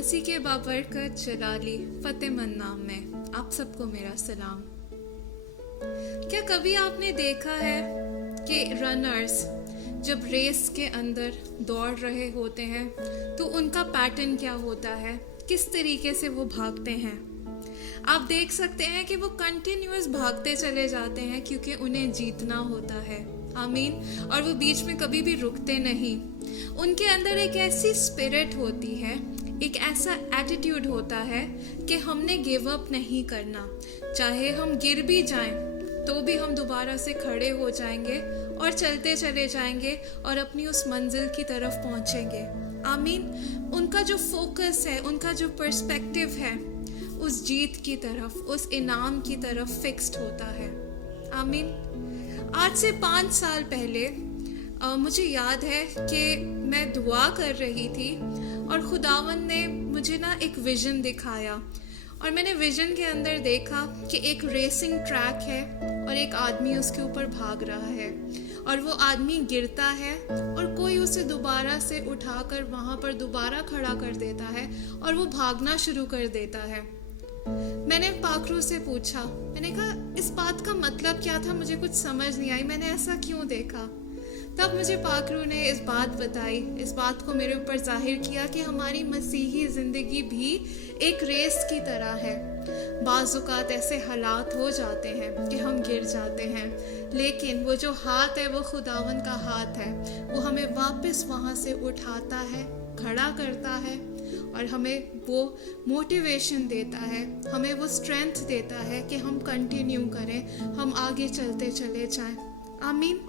मसीह के बाबरकत जलाली फ़तेहमंद नाम में आप सबको मेरा सलाम। क्या कभी आपने देखा है कि रनर्स जब रेस के अंदर दौड़ रहे होते हैं तो उनका पैटर्न क्या होता है, किस तरीके से वो भागते हैं। आप देख सकते हैं कि वो कंटिन्यूअस भागते चले जाते हैं क्योंकि उन्हें जीतना होता है। आमीन। और वो बीच में कभी भी रुकते नहीं। उनके अंदर एक ऐसी स्पिरिट होती है, एक ऐसा एटीट्यूड होता है कि हमने गिव अप नहीं करना। चाहे हम गिर भी जाएं तो भी हम दोबारा से खड़े हो जाएंगे और चलते चले जाएंगे और अपनी उस मंजिल की तरफ पहुंचेंगे। आमीन। उनका जो फोकस है, उनका जो पर्सपेक्टिव है उस जीत की तरफ, उस इनाम की तरफ फिक्स्ड होता है। आमीन। आज से 5 साल पहले मुझे याद है कि मैं दुआ कर रही थी और खुदावन ने मुझे ना एक विजन दिखाया और मैंने विजन के अंदर देखा कि एक रेसिंग ट्रैक है और एक आदमी उसके ऊपर भाग रहा है और वो आदमी गिरता है और कोई उसे दोबारा से उठाकर वहाँ पर दोबारा खड़ा कर देता है और वो भागना शुरू कर देता है। मैंने पाखरू से पूछा, मैंने कहा इस बात का मतलब क्या था, मुझे कुछ समझ नहीं आई, मैंने ऐसा क्यों देखा। तब मुझे पाखरू ने इस बात बताई, इस बात को मेरे ऊपर जाहिर किया कि हमारी मसीही ज़िंदगी भी एक रेस की तरह है। बाज़ औक़ात ऐसे हालात हो जाते हैं कि हम गिर जाते हैं, लेकिन वो जो हाथ है वो खुदावन का हाथ है। वो हमें वापस वहाँ से उठाता है, खड़ा करता है और हमें वो मोटिवेशन देता है, हमें वो स्ट्रेंथ देता है कि हम कंटिन्यू करें, हम आगे चलते चले जाएं। आमीन।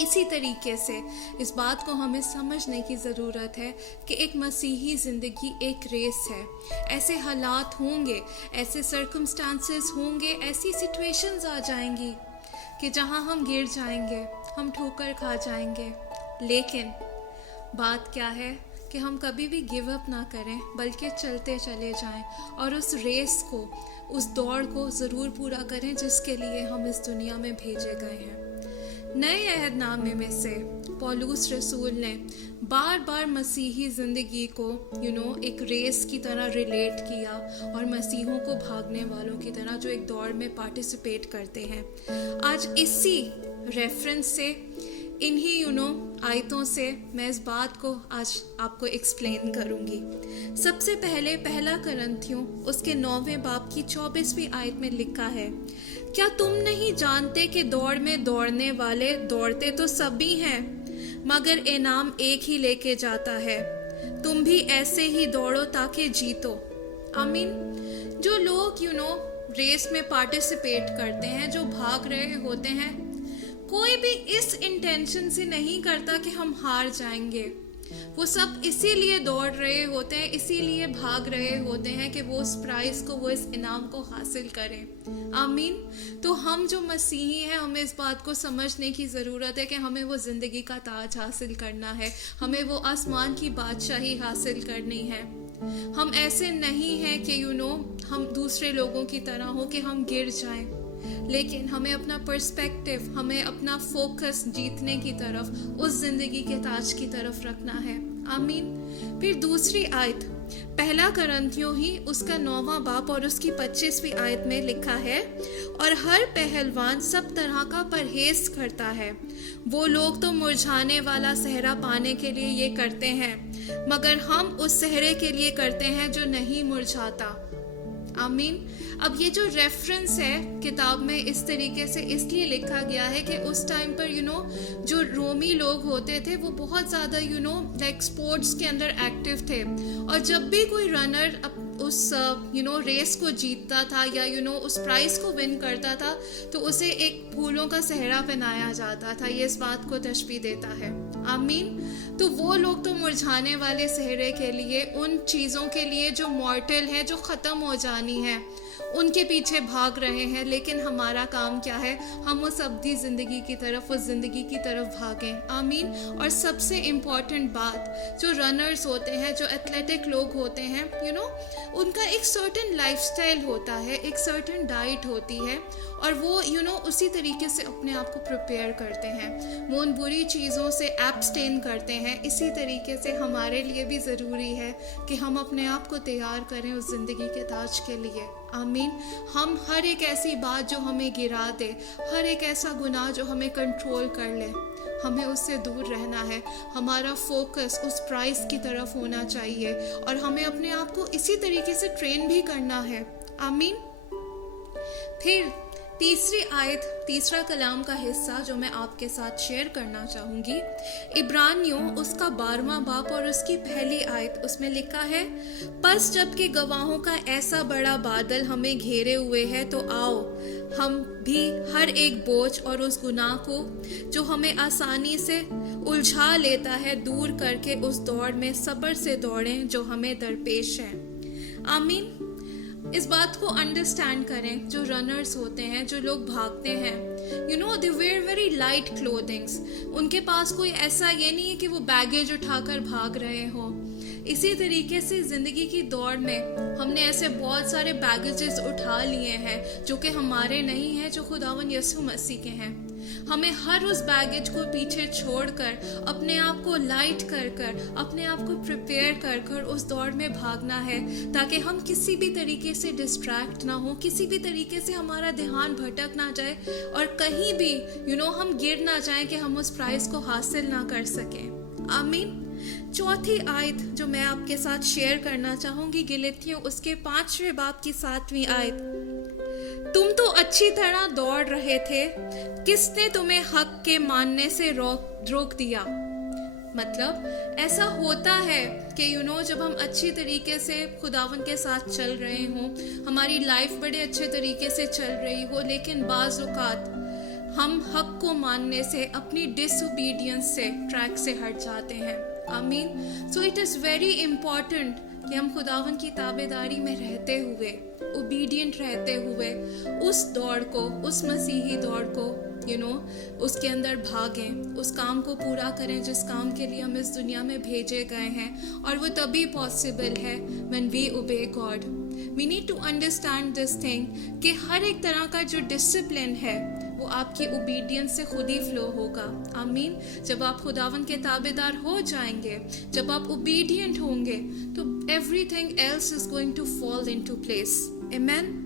इसी तरीके से इस बात को हमें समझने की ज़रूरत है कि एक मसीही ज़िंदगी एक रेस है। ऐसे हालात होंगे, ऐसे सर्कमस्टांसेस होंगे, ऐसी सिचुएशंस आ जाएंगी कि जहां हम गिर जाएंगे, हम ठोकर खा जाएंगे, लेकिन बात क्या है कि हम कभी भी गिव अप ना करें बल्कि चलते चले जाएं और उस रेस को, उस दौड़ को ज़रूर पूरा करें जिसके लिए हम इस दुनिया में भेजे गए हैं। नए अहदनामे में से पौलुस रसूल ने बार बार मसीही ज़िंदगी को एक रेस की तरह रिलेट किया और मसीहों को भागने वालों की तरह जो एक दौड़ में पार्टिसिपेट करते हैं। आज इसी रेफरेंस से, इन्हीं आयतों से मैं इस बात को आज आपको एक्सप्लेन करूंगी। सबसे पहले पहला करंथियों उसके 9वें बाब की 24वीं आयत में लिखा है, क्या तुम नहीं जानते कि दौड़ में दौड़ने वाले दौड़ते तो सभी हैं, मगर इनाम एक ही लेके जाता है। तुम भी ऐसे ही दौड़ो ताकि जीतो। आमीन। जो लोग रेस में पार्टिसिपेट करते हैं, जो भाग रहे होते हैं, कोई भी इस इंटेंशन से नहीं करता कि हम हार जाएंगे। वो सब इसीलिए दौड़ रहे होते हैं, इसीलिए भाग रहे होते हैं कि वो उस प्राइज को, वो इस इनाम को हासिल करें। आमीन। तो हम जो मसीही हैं, हमें इस बात को समझने की ज़रूरत है कि हमें वो ज़िंदगी का ताज हासिल करना है, हमें वो आसमान की बादशाही हासिल करनी है। हम ऐसे नहीं हैं कि हम दूसरे लोगों की तरह हो कि हम गिर जाएं, लेकिन हमें अपना पर्सपेक्टिव, हमें अपना फोकस जीतने की तरफ, उस जिंदगी के ताज की तरफ रखना है। आमीन। फिर दूसरी आयत पहला करंथियों ही उसका 9वां बाब और उसकी 25वीं आयत में लिखा है, और हर पहलवान सब तरह का परहेज करता है। वो लोग तो मुरझाने वाला सेहरा पाने के लिए ये करते हैं, मगर हम उस सेहरे के लिए करते हैं जो नहीं मुरझाता। आमीन। अब ये जो रेफरेंस है किताब में इस तरीके से इसलिए लिखा गया है कि उस टाइम पर जो रोमी लोग होते थे वो बहुत ज़्यादा लाइक स्पोर्ट्स के अंदर एक्टिव थे, और जब भी कोई रनर उस रेस को जीतता था या उस प्राइज को विन करता था तो उसे एक फूलों का सेहरा पहनाया जाता था। ये इस बात को तशबीह देता है। आमीन। तो वो लोग तो मुरझाने वाले सेहरे के लिए, उन चीज़ों के लिए जो मॉर्टल है, जो ख़त्म हो जानी है, उनके पीछे भाग रहे हैं, लेकिन हमारा काम क्या है, हम उस अब्दी ज़िंदगी की तरफ, उस ज़िंदगी की तरफ भागें। आमीन। और सबसे इम्पॉर्टेंट बात, जो रनर्स होते हैं, जो एथलेटिक लोग होते हैं, उनका एक सर्टेन लाइफस्टाइल होता है, एक सर्टेन डाइट होती है, और वो उसी तरीके से अपने आप को प्रिपेयर करते हैं, वो उन बुरी चीज़ों से एब्सटेन करते हैं। इसी तरीके से हमारे लिए भी ज़रूरी है कि हम अपने आप को तैयार करें उस ज़िंदगी के ताज के लिए। आमीन। हम हर एक ऐसी बात जो हमें गिरा दे, हर एक ऐसा गुनाह जो हमें कंट्रोल कर ले, हमें उससे दूर रहना है। हमारा फोकस उस प्राइस की तरफ होना चाहिए और हमें अपने आप को इसी तरीके से ट्रेन भी करना है। आमीन। फिर तीसरी आयत, तीसरा कलाम का हिस्सा जो मैं आपके साथ शेयर करना चाहूँगी, इब्रानियों उसका 12वां बाब और उसकी पहली आयत, उसमें लिखा है, बस जबकि गवाहों का ऐसा बड़ा बादल हमें घेरे हुए है तो आओ हम भी हर एक बोझ और उस गुनाह को जो हमें आसानी से उलझा लेता है दूर करके उस दौड़ में सब्र से दौड़ें जो हमें दरपेश है। आमीन। इस बात को अंडरस्टैंड करें, जो रनर्स होते हैं, जो लोग भागते हैं, दे वेयर वेरी लाइट क्लोथिंग्स। उनके पास कोई ऐसा ये नहीं है कि वो बैगेज उठाकर भाग रहे हो। इसी तरीके से ज़िंदगी की दौड़ में हमने ऐसे बहुत सारे बैगेजेस उठा लिए हैं जो कि हमारे नहीं हैं, जो खुदावन यीशु मसीह के हैं। हमें हर उस बैगेज को पीछे छोड़कर अपने आप को लाइट कर कर, अपने आप को प्रिपेयर कर कर उस दौड़ में भागना है, ताकि हम किसी भी तरीके से डिस्ट्रैक्ट ना हो, किसी भी तरीके से हमारा ध्यान भटक ना जाए और कहीं भी हम गिर ना जाए कि हम उस प्राइज को हासिल ना कर सकें। आमीन। चौथी आयत जो मैं आपके साथ शेयर करना चाहूंगी, गलातियों उसके 5वें बाब की 7वीं आयत, तुम तो अच्छी तरह दौड़ रहे थे, किसने तुम्हें हक के मानने से रोक दिया। मतलब ऐसा होता है कि जब हम अच्छी तरीके से खुदावन के साथ चल रहे हों, हमारी लाइफ बड़े अच्छे तरीके से चल रही हो, लेकिन बाज़ औक़ात हम हक को मानने से, अपनी डिसओबीडियंस से, ट्रैक से हट जाते हैं। आमीन। So it is very important कि हम खुदावन की ताबेदारी में रहते हुए, ओबीडियंट रहते हुए उस दौड़ को, उस मसीही दौड़ को उसके अंदर भागें, उस काम को पूरा करें जिस काम के लिए हम इस दुनिया में भेजे गए हैं। और वो तभी पॉसिबल है when we obey God. We need to understand this thing कि हर एक तरह का जो डिसिप्लिन है वो आपकी ओबीडियंस से खुद ही फ्लो होगा। आमीन। जब आप खुदावन के ताबेदार हो जाएंगे, जब आप ओबीडियंट होंगे, तो everything else is going to fall into place. आमीन।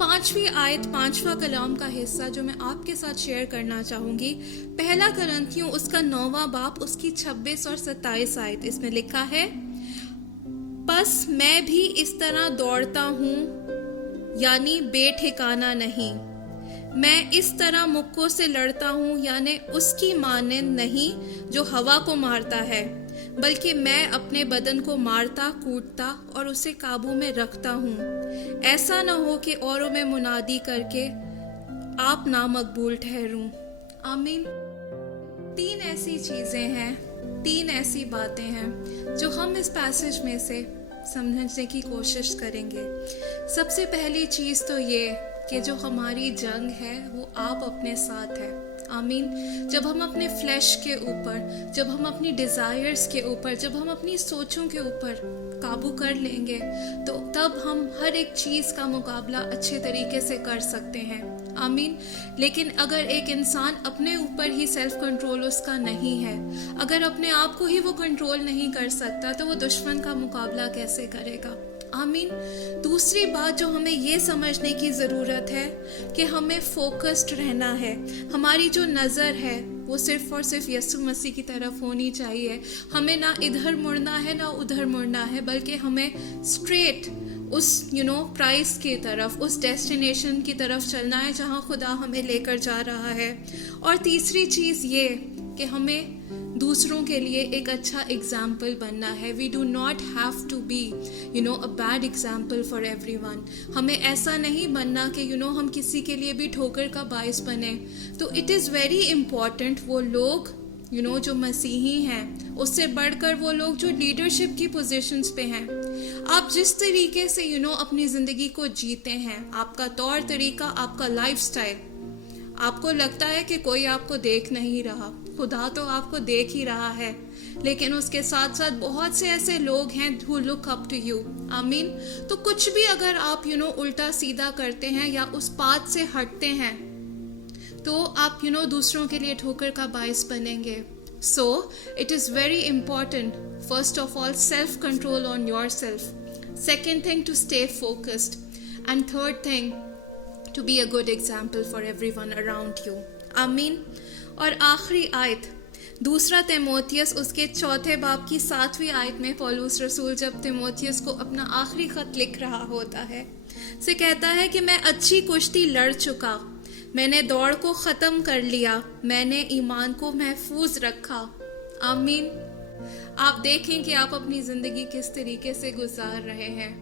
5वीं आयत, 5वां कलाम का हिस्सा जो मैं आपके साथ शेयर करना चाहूंगी, पहला कुरिन्थियों उसका 9वां बाब, उसकी 26 और 27 आयत, इसमें लिखा है, बस मैं भी इस तरह दौड़ता हूँ, यानी बेठिकाना नहीं। मैं इस तरह मुक्कों से लड़ता हूँ, यानी उसकी मानंद नहीं जो हवा को मारता है, बल्कि मैं अपने बदन को मारता, कूटता और उसे काबू में रखता हूँ, ऐसा न हो कि औरों में मुनादी करके आप नामकबूल ठहरूं। आमीन। 3 ऐसी चीज़ें हैं, 3 ऐसी बातें हैं जो हम इस पैसेज में से समझने की कोशिश करेंगे। सबसे पहली चीज़ तो ये कि जो हमारी जंग है वो आप अपने साथ है। आमीन। जब हम अपने फ्लैश के ऊपर, जब हम अपनी डिज़ायर्स के ऊपर, जब हम अपनी सोचों के ऊपर काबू कर लेंगे, तो तब हम हर एक चीज़ का मुकाबला अच्छे तरीके से कर सकते हैं। आमीन। लेकिन अगर एक इंसान अपने ऊपर ही सेल्फ कंट्रोल उसका नहीं है, अगर अपने आप को ही वो कंट्रोल नहीं कर सकता, तो वो दुश्मन का मुकाबला कैसे करेगा। आमीन। दूसरी बात जो हमें ये समझने की ज़रूरत है कि हमें फोकस्ड रहना है। हमारी जो नज़र है वो सिर्फ और सिर्फ यीशु मसीह की तरफ होनी चाहिए। हमें ना इधर मुड़ना है ना उधर मुड़ना है, बल्कि हमें स्ट्रेट उस प्राइस की तरफ, उस डेस्टिनेशन की तरफ चलना है जहाँ खुदा हमें लेकर जा रहा है। और तीसरी चीज़ ये कि हमें दूसरों के लिए एक अच्छा एग्जाम्पल बनना है। We do not have to be a bad example for everyone. हमें ऐसा नहीं बनना कि हम किसी के लिए भी ठोकर का बायस बने। तो इट इज़ वेरी इम्पॉर्टेंट वो लोग जो मसीही हैं, उससे बढ़कर वो लोग जो लीडरशिप की पोजीशंस पे हैं, आप जिस तरीके से अपनी ज़िंदगी को जीते हैं, आपका तौर तरीका, आपका लाइफस्टाइल, आपको लगता है कि कोई आपको देख नहीं रहा, खुदा तो आपको देख ही रहा है, लेकिन उसके साथ साथ बहुत से ऐसे लोग हैं who look up to you. आमीन. तो कुछ भी अगर आप उल्टा सीधा करते हैं या उस पाथ से हटते हैं, तो आप दूसरों के लिए ठोकर का बायस बनेंगे. So it is very important, first of all, self control on yourself. Second thing, to stay focused. And third thing, to be a good example for everyone around you. आमीन. और आखिरी आयत, दूसरा तिमोथियस उसके 4 बाब की 7वीं आयत में पौलुस रसूल जब तिमोथियस को अपना आखिरी खत लिख रहा होता है, से कहता है कि मैं अच्छी कुश्ती लड़ चुका, मैंने दौड़ को ख़त्म कर लिया, मैंने ईमान को महफूज रखा. आमीन. आप देखें कि आप अपनी ज़िंदगी किस तरीके से गुजार रहे हैं.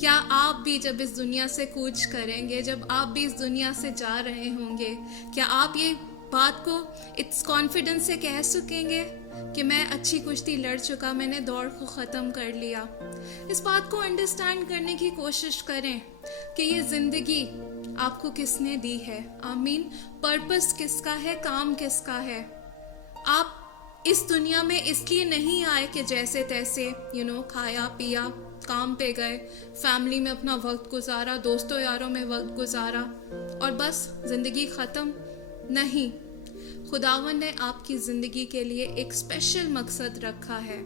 क्या आप भी जब इस दुनिया से कूच करेंगे, जब आप भी इस दुनिया से जा रहे होंगे, क्या आप ये बात को इस कॉन्फिडेंस से कह सकेंगे कि मैं अच्छी कुश्ती लड़ चुका, मैंने दौड़ को ख़त्म कर लिया. इस बात को अंडरस्टैंड करने की कोशिश करें कि ये ज़िंदगी आपको किसने दी है. आमीन. पर्पस किसका है, काम किसका है. आप इस दुनिया में इसलिए नहीं आए कि जैसे तैसे खाया पिया, काम पे गए, फैमिली में अपना वक्त गुजारा, दोस्तों यारों में वक्त गुजारा और बस ज़िंदगी ख़त्म. नहीं, खुदावन ने आपकी ज़िंदगी के लिए एक स्पेशल मकसद रखा है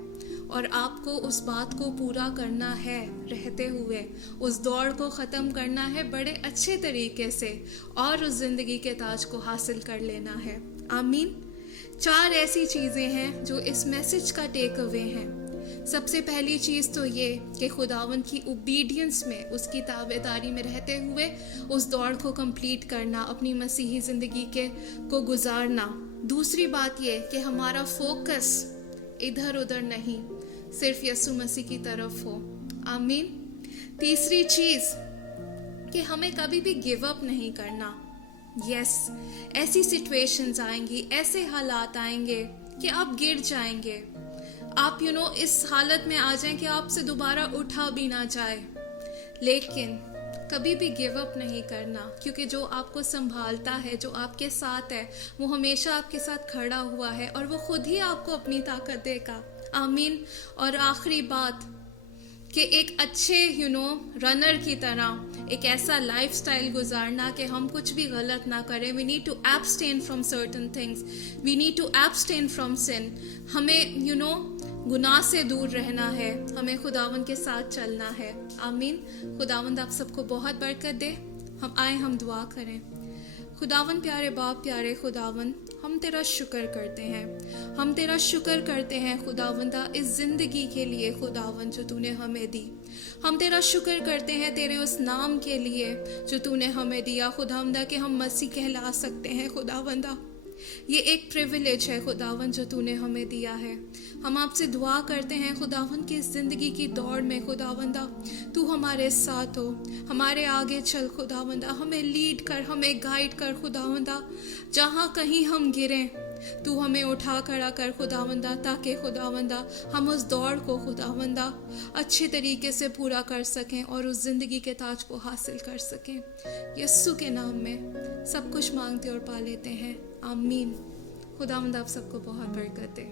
और आपको उस बात को पूरा करना है. रहते हुए उस दौड़ को ख़त्म करना है बड़े अच्छे तरीके से और उस ज़िंदगी के ताज को हासिल कर लेना है. आमीन. 4 ऐसी चीज़ें हैं जो इस मैसेज का टेक अवे हैं. सबसे पहली चीज़ तो ये कि खुदावंद की ओबीडियंस में, उसकी ताबेदारी में रहते हुए उस दौड़ को कंप्लीट करना, अपनी मसीही ज़िंदगी को गुजारना. दूसरी बात ये कि हमारा फोकस इधर उधर नहीं, सिर्फ यीशु मसीह की तरफ हो. आमीन. तीसरी चीज़ कि हमें कभी भी गिव अप नहीं करना. यस, ऐसी सिचुएशंस आएंगी, ऐसे हालात आएंगे कि आप गिर जाएंगे, आप इस हालत में आ जाएं कि आपसे दोबारा उठा भी ना जाए, लेकिन कभी भी गिव अप नहीं करना, क्योंकि जो आपको संभालता है, जो आपके साथ है, वो हमेशा आपके साथ खड़ा हुआ है और वो खुद ही आपको अपनी ताकत देगा. आमीन. और आखिरी बात कि एक अच्छे रनर की तरह एक ऐसा लाइफस्टाइल गुजारना कि हम कुछ भी गलत ना करें. We need to abstain from certain things, we need to abstain from sin. हमें गुनाह से दूर रहना है, हमें खुदावंद के साथ चलना है. आमीन. खुदावंद आप सबको बहुत बरकत दे. हम दुआ करें. खुदावंद प्यारे बाप, प्यारे खुदावंद, हम तेरा शुक्र करते हैं, हम तेरा शुक्र करते हैं खुदावंदा इस ज़िंदगी के लिए खुदावंद जो तूने हमें दी. हम तेरा शुक्र करते हैं तेरे उस नाम के लिए जो तूने हमें दिया खुदावंदा कि हम मसीह कहला सकते हैं. खुदावंदा ये एक प्रिविलेज है खुदावंद जो तूने हमें दिया है. हम आपसे दुआ करते हैं खुदावंद की इस ज़िंदगी की दौड़ में खुदावंदा तू हमारे साथ हो, हमारे आगे चल खुदावंदा, हमें लीड कर, हमें गाइड कर खुदावंदा. जहाँ कहीं हम गिरें तू हमें उठा खड़ा कर खुदावंदा, ताकि खुदावंदा हम उस दौड़ को खुदावंदा अच्छे तरीके से पूरा कर सकें और उस ज़िंदगी के ताज को हासिल कर सकें. यीशु के नाम में सब कुछ मांगते और पा लेते हैं. आमीन. खुदावंद आप सबको बहुत बरकत दे.